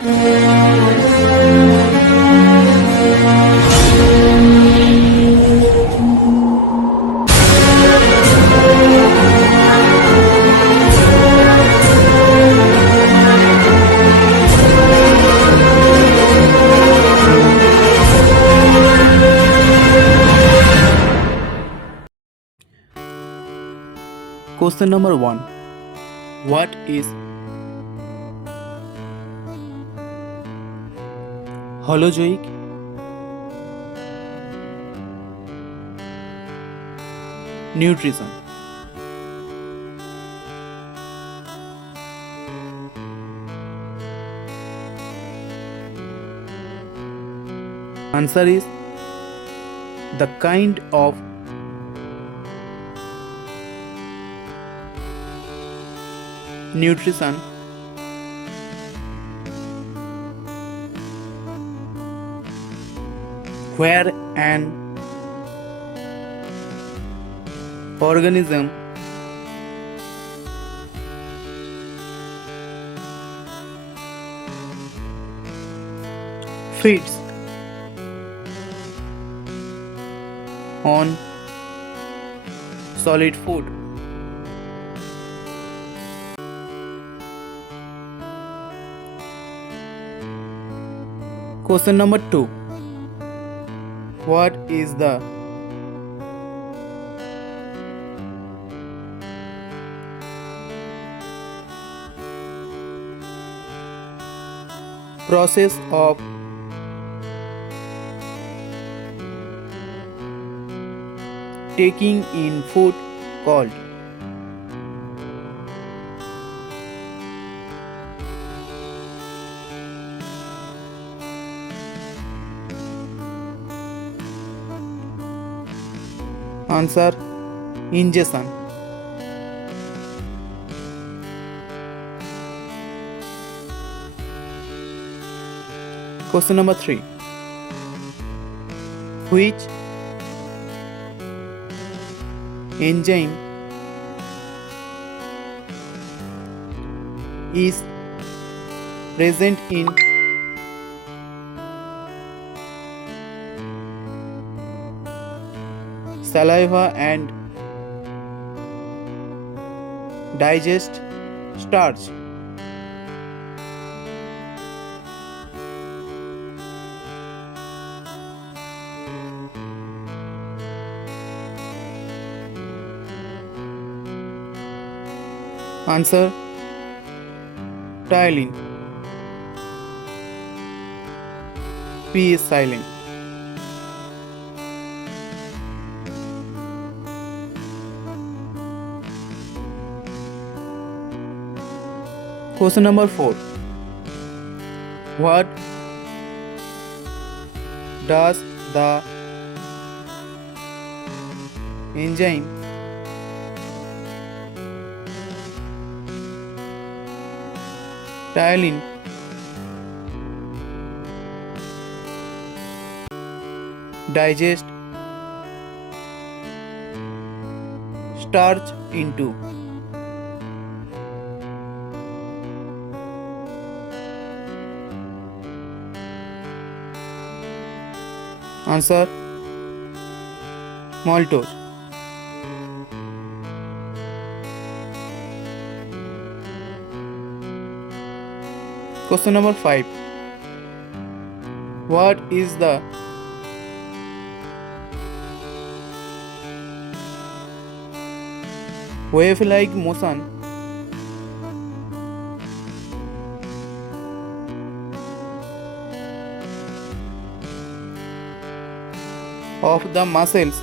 Question number 1. What is holozoic? Nutrition. Answer is the kind of nutrition where an organism feeds on solid food. Question number 2. What is the process of taking in food called? Answer: ingestion. Question number 3. Which enzyme is present in saliva and digest starch? Answer: ptyalin. P is silent. Question number 4. What does the enzyme ptyalin digest starch into? Answer: maltose. Question number 5. What is the wave-like motion of the muscles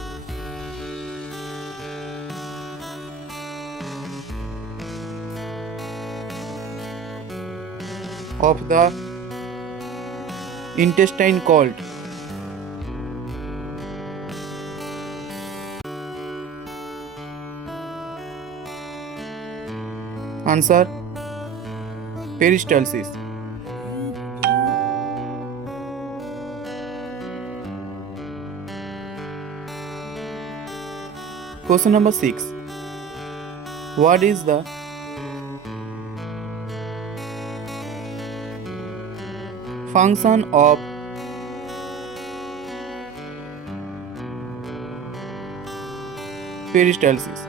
of the intestine called? Answer: peristalsis. Question number 6. What is the Function of peristalsis.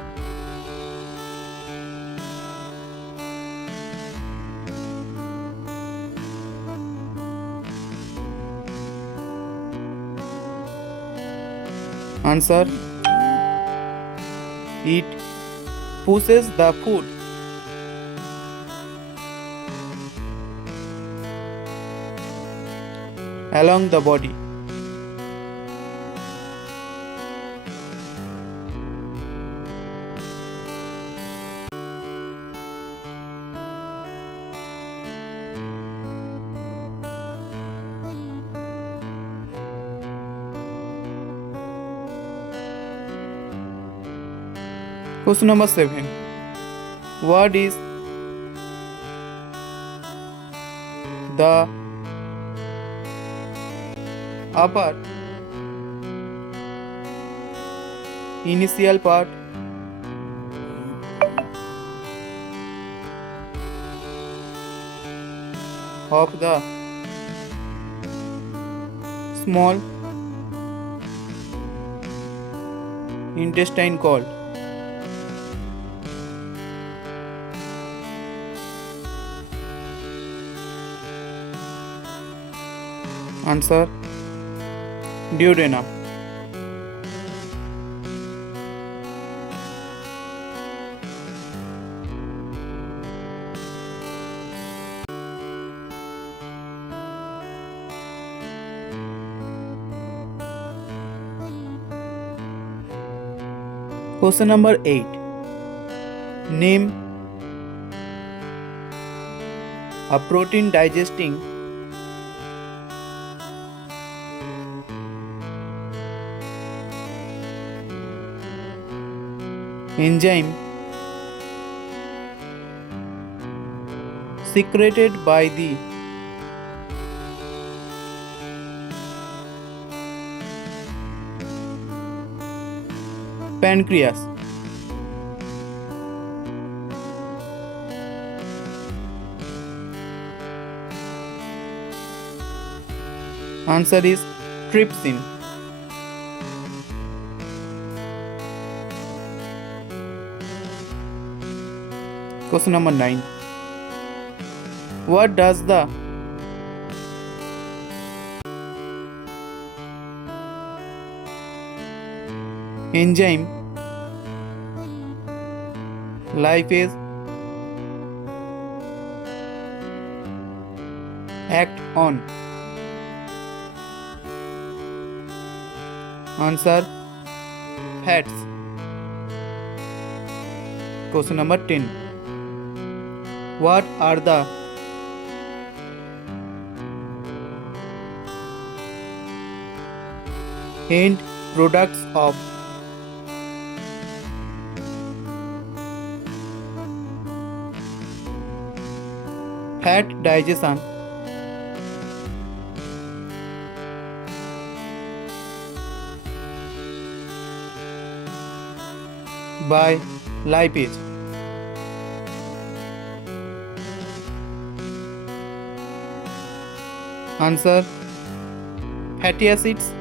Answer. It pushes the food along the body. Question number 7. What is the upper initial part of the small intestine called? Answer. Duodenum. Question number 8. Name a protein digesting enzyme secreted by the pancreas. Answer is trypsin. Question number 9. What does the enzyme lipase act on? Answer. Fats. Question number 10. What are the end products of fat digestion by lipase? Answer. Fatty acids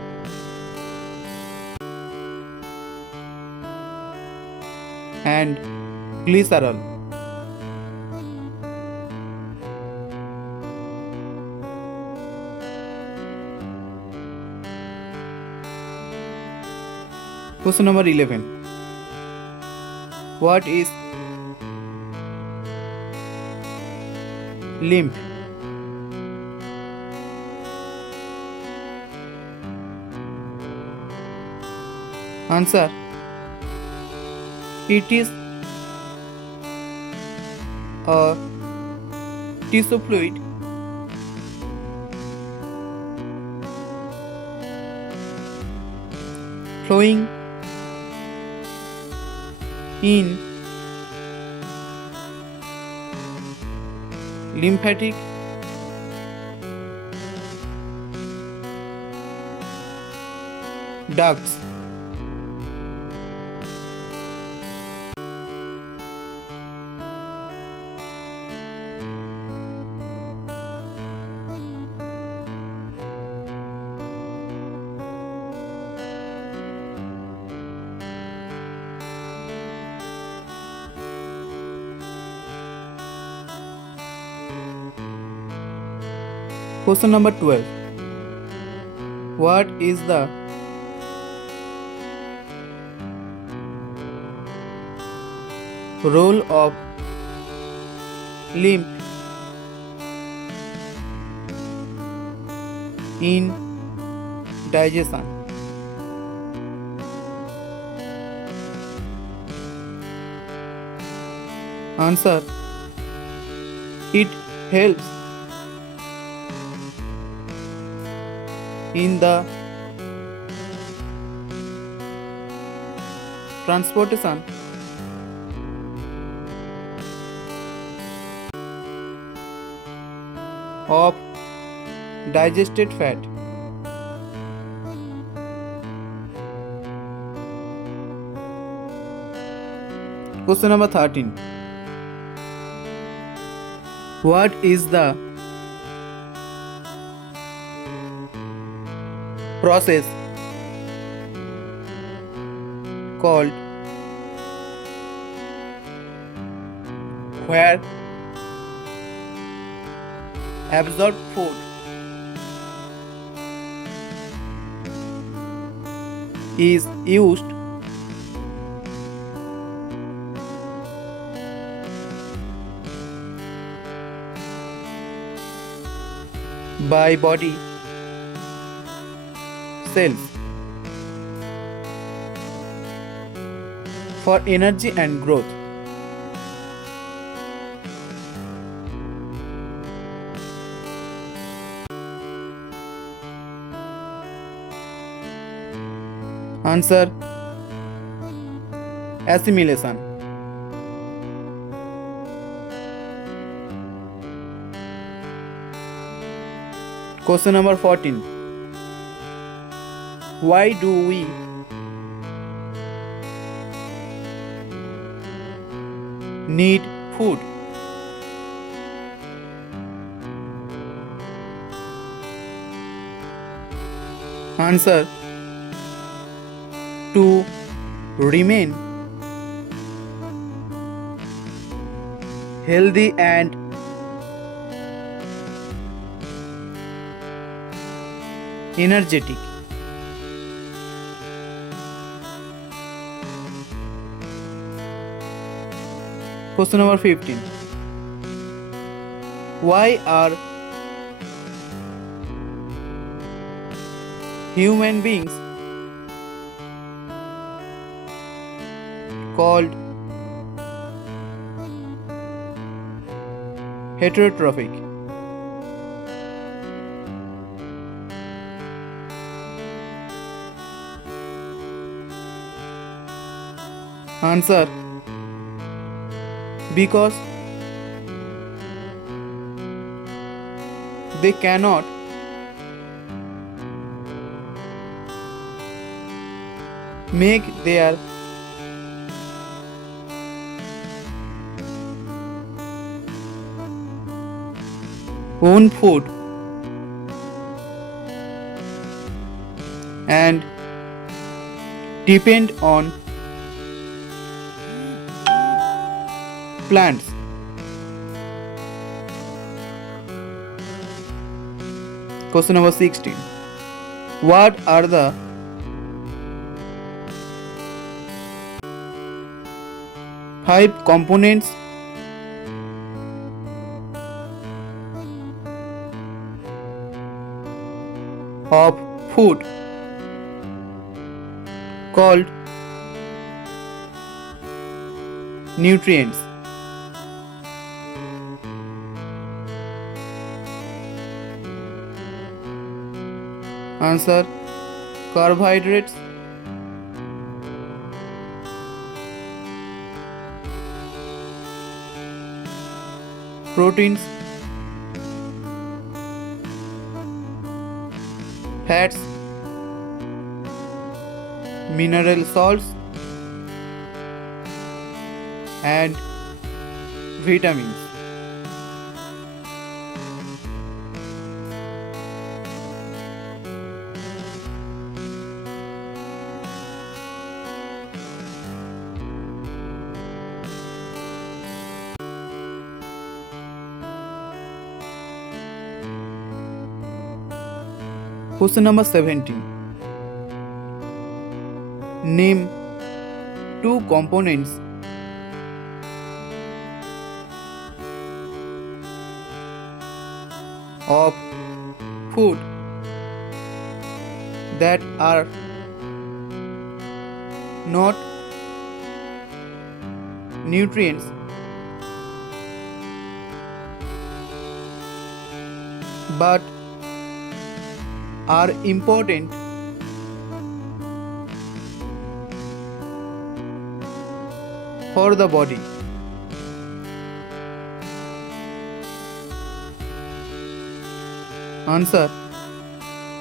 and glycerol. Question number 11. What is lymph? Answer. It is a tissue fluid flowing in lymphatic ducts. Question number 12. What is the role of lymph in digestion? Answer. It helps in the transportation of digested fat. Question number 13. What is the process called where absorbed food is used by body cells for energy and growth? Answer. Assimilation. Question number 14. Why do we need food? Answer. To remain healthy and energetic. Question number 15. Why are human beings called heterotrophic? Answer. Because they cannot make their own food and depend on plants. Question number 16. What are the five components of food called nutrients? Answer. Carbohydrates, proteins, fats, mineral salts, and vitamins. Question number 17. Name two components of food that are not nutrients but are important for the body. Answer: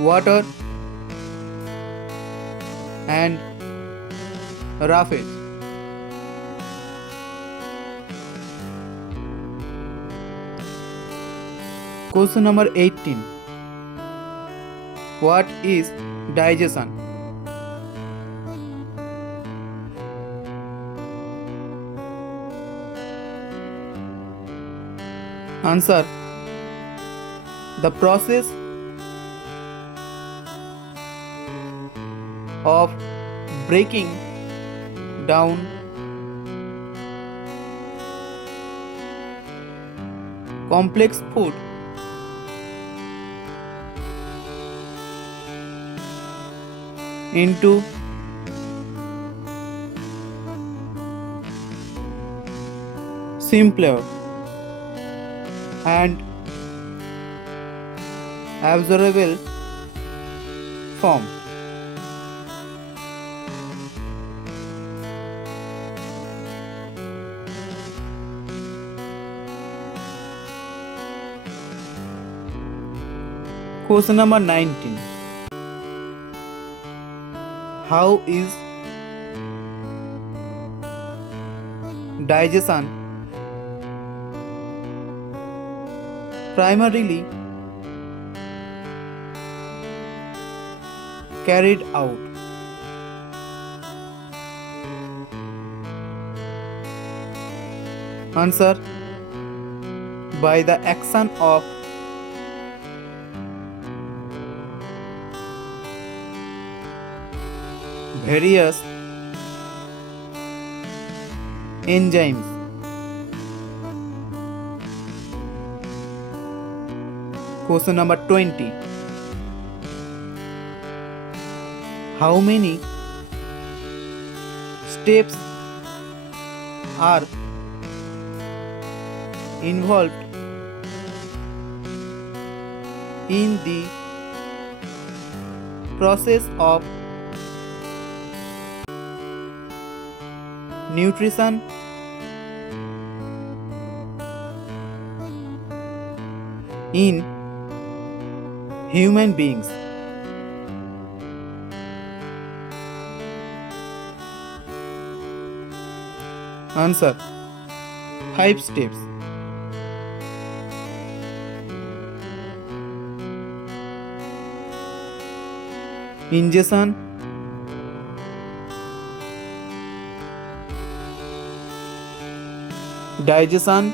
water and roughage. Question number 18. What is digestion? Answer: the process of breaking down complex food into simpler and absorbable form. Question number 19. How is digestion primarily carried out? Answer: by the action of various enzymes. Question number 20. How many steps are involved in the process of nutrition in human beings? Answer: 5 steps. Ingestion, digestion,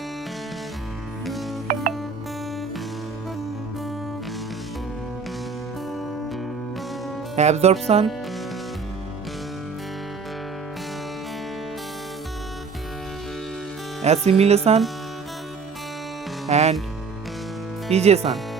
absorption, assimilation and digestion.